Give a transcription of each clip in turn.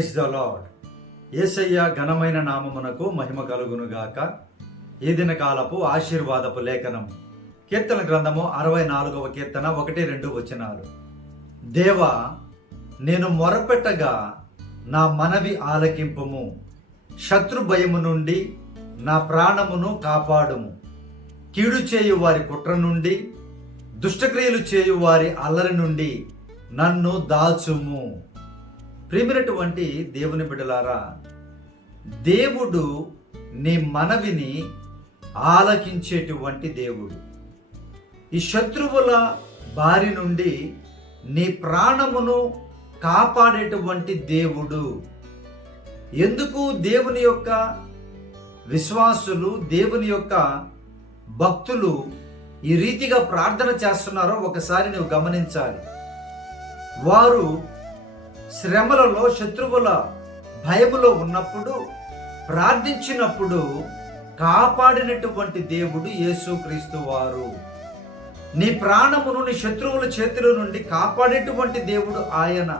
Praise the lord. యేసయ్య ఘనమైన నామమునకు మహిమ కలుగునుగాక. ఈ దిన కాలపు ఆశీర్వాదపు లేఖనం కీర్తన గ్రంథము 64వ కీర్తన 1-2 వచనాలు. దేవా, నేను మొరపెట్టగా నా మనవి ఆలకింపుము. శత్రు భయము నుండి నా ప్రాణమును కాపాడుము. కీడు చేయు వారి కుట్ర నుండి, దుష్టక్రియలు చేయు వారి అల్లరి నుండి నన్ను దాచుము. ప్రియమైనటువంటి దేవుని బిడ్డలారా, దేవుడు నీ మనవిని ఆలకించేటువంటి దేవుడు. ఈ శత్రువుల బారి నుండి నీ ప్రాణమును కాపాడేటువంటి దేవుడు. ఎందుకు దేవుని యొక్క విశ్వాసులు, దేవుని యొక్క భక్తులు ఈ రీతిగా ప్రార్థన చేస్తున్నారో ఒకసారి నువ్వు గమనించాలి. వారు శ్రమలలో, శత్రువుల భయములో ఉన్నప్పుడు ప్రార్థించినప్పుడు కాపాడినటువంటి దేవుడు యేసుక్రీస్తు వారు. నీ ప్రాణమును నీ శత్రువుల చేతుల నుండి కాపాడేటువంటి దేవుడు ఆయన.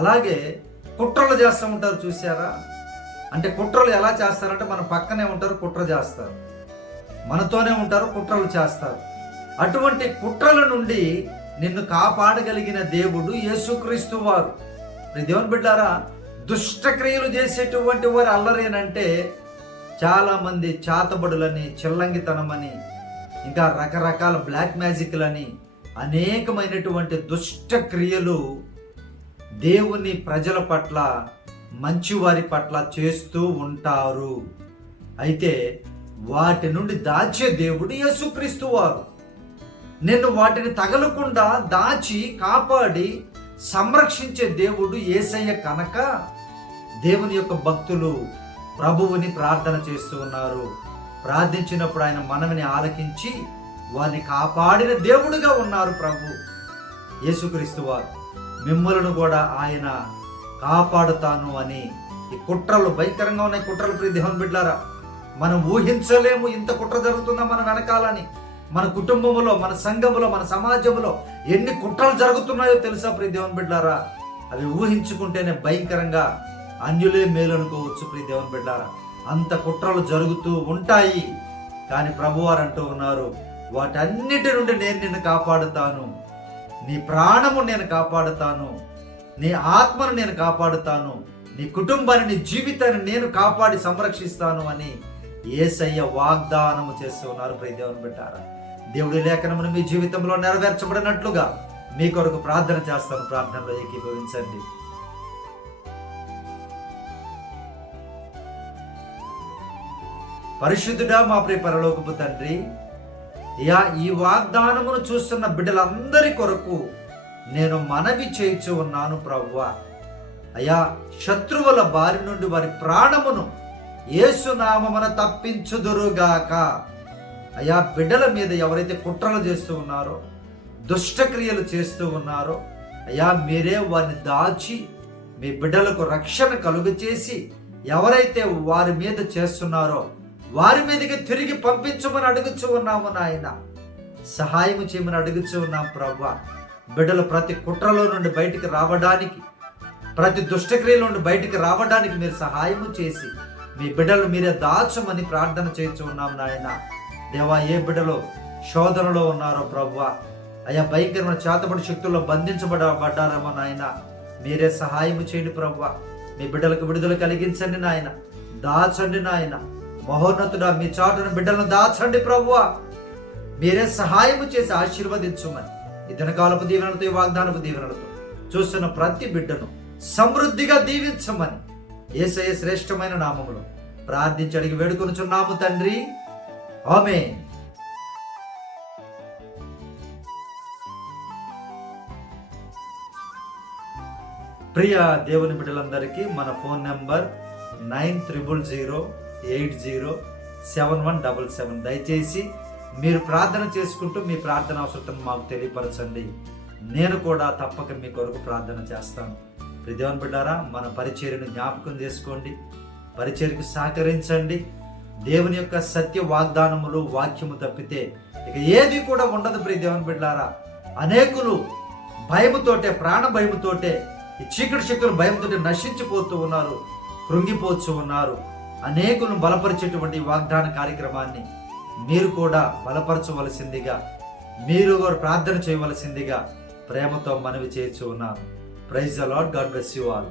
అలాగే కుట్రలు చేస్తూ ఉంటారు, చూసారా? అంటే కుట్రలు ఎలా చేస్తారంటే మన పక్కనే ఉంటారు, కుట్ర చేస్తారు, మనతోనే ఉంటారు, కుట్రలు చేస్తారు. అటువంటి కుట్రల నుండి నిన్ను కాపాడగలిగిన దేవుడు యేసుక్రీస్తు వారు. దేవుని బిడ్డారా, దుష్టక్రియలు చేసేటువంటి వారు అల్లరేనంటే చాలామంది చాతబడులని, చిల్లంగితనమని, ఇంకా రకరకాల బ్లాక్ మ్యాజిక్లని, అనేకమైనటువంటి దుష్టక్రియలు దేవుని ప్రజల పట్ల, మంచివారి పట్ల చేస్తూ ఉంటారు. అయితే వాటి నుండి దాచే దేవుడు యేసుక్రీస్తు వారు. నిన్ను వాటిని తగలకుండా దాచి కాపాడి సంరక్షించే దేవుడు యేసయ్య కనుక దేవుని యొక్క భక్తులు ప్రభువుని ప్రార్థన చేస్తూ ఉన్నారు. ప్రార్థించినప్పుడు ఆయన మనవిని ఆలకించి వారిని కాపాడిన దేవుడుగా ఉన్నారు ప్రభు యేసుక్రీస్తు వారు. మిమ్మలను కూడా ఆయన కాపాడుతాను అని. ఈ కుట్రలు భయంకరంగా ఉన్నాయి. కుట్రలు ప్రియ దేవుని బిడ్డలారా, మనం ఊహించలేము ఇంత కుట్ర జరుగుతుందా మన వెనకాలని. మన కుటుంబంలో, మన సంఘములో, మన సమాజంలో ఎన్ని కుట్రలు జరుగుతున్నాయో తెలుసా ప్రియ దేవుని బిడ్డలారా? అవి ఊహించుకుంటేనే భయంకరంగా అన్యులే మేలు అనుకోవచ్చు ప్రియ దేవుని బిడ్డలారా. అంత కుట్రలు జరుగుతూ ఉంటాయి. కానీ ప్రభువారు అంటూ ఉన్నారు, వాటన్నిటి నుండి నేను నిన్ను కాపాడుతాను. నీ ప్రాణము నేను కాపాడుతాను, నీ ఆత్మను నేను కాపాడుతాను, నీ కుటుంబాన్ని, నీ జీవితాన్ని నేను కాపాడి సంరక్షిస్తాను అని యేసయ్య వాగ్దానము చేస్తూ ఉన్నారు ప్రియ దేవుని బిడ్డలారా. దేవుడి లేఖనమును మీ జీవితంలో నెరవేర్చబడినట్లుగా మీ కొరకు ప్రార్థన చేస్తాను. ప్రార్థనలో ఏకీభవించండి. పరిశుద్ధుడా, మా ప్రియ పరలోకపు తండ్రి, ఈ వాగ్దానమును చూస్తున్న బిడ్డలందరి కొరకు నేను మనవి చేయించు ఉన్నాను ప్రభువా. అయ్యా, శత్రువుల బారి నుండి వారి ప్రాణమును యేసు నామమున తప్పించుదురుగాక. అయ్యా, బిడ్డల మీద ఎవరైతే కుట్రలు చేస్తూ ఉన్నారో, దుష్టక్రియలు చేస్తూ ఉన్నారో, అయ్యా మీరే వారిని దాచి మీ బిడ్డలకు రక్షణ కలుగ చేసి, ఎవరైతే వారి మీద చేస్తున్నారో వారి మీదకి తిరిగి పంపించమని అడుగుచూ ఉన్నాము నాయన. సహాయం చేయమని అడుగుచూ ఉన్నాం ప్రభువా. బిడ్డలు ప్రతి కుట్రలో నుండి బయటికి రావడానికి, ప్రతి దుష్టక్రియల నుండి బయటికి రావడానికి మీరు సహాయము చేసి మీ బిడ్డలు మీరే దాచమని ప్రార్థన చేయించు ఉన్నాం నాయన. దేవా, ఏ బిడ్డలు శోధనలో ఉన్నారో ప్రభువా, అయ్యా భయంకరమైన చేతబడి శక్తుల్లో బంధించబడ్డారేమో నాయన, మీరే సహాయము చేయండి ప్రభువా. మీ బిడ్డలకు విడుదల కలిగించండి నాయన, దాచండి నాయన. మహోన్నతుడా, మీ చాటున బిడ్డలను దాచండి ప్రభువా. మీరే సహాయము చేసి ఆశీర్వదించమని ఈ దినకాలపు దీవెనలతో, ఈ వాగ్దానపు దీవెనలతో చూస్తున్న ప్రతి బిడ్డను సమృద్ధిగా దీవించమని యేసయ్య శ్రేష్టమైన నామములో ప్రార్థించి అడిగి వేడుకొనుచున్నాము తండ్రి. ఆమేన్. ప్రియ దేవుని బిడ్డలందరికీ మన ఫోన్ నెంబర్ 9000807177. దయచేసి మీరు ప్రార్థన చేసుకుంటూ మీ ప్రార్థన అవసరం మాకు తెలియపరచండి. నేను కూడా తప్పక మీ కొరకు ప్రార్థన చేస్తాను. ప్రియ దేవుని బిడ్డారా, మన పరిచర్యను జ్ఞాపకం చేసుకోండి, పరిచర్యకు సహకరించండి. దేవుని యొక్క సత్య వాగ్దానములు, వాక్యము తప్పితే ఇక ఏది కూడా ఉండదు ప్రియ దేవుని బిడ్డలారా. అనేకులు భయముతోటే, ప్రాణ భయముతోటే ఈ చీకటి శక్తులు భయంతో నశించిపోతూ ఉన్నారు, కృంగిపోతూ ఉన్నారు. అనేకులను బలపరిచేటువంటి వాగ్దాన కార్యక్రమాన్ని మీరు కూడా బలపరచవలసిందిగా, మీరు కూడా ప్రార్థన చేయవలసిందిగా ప్రేమతో మనవి చేస్తూ ఉన్నాను. Praise the lord. God bless you all.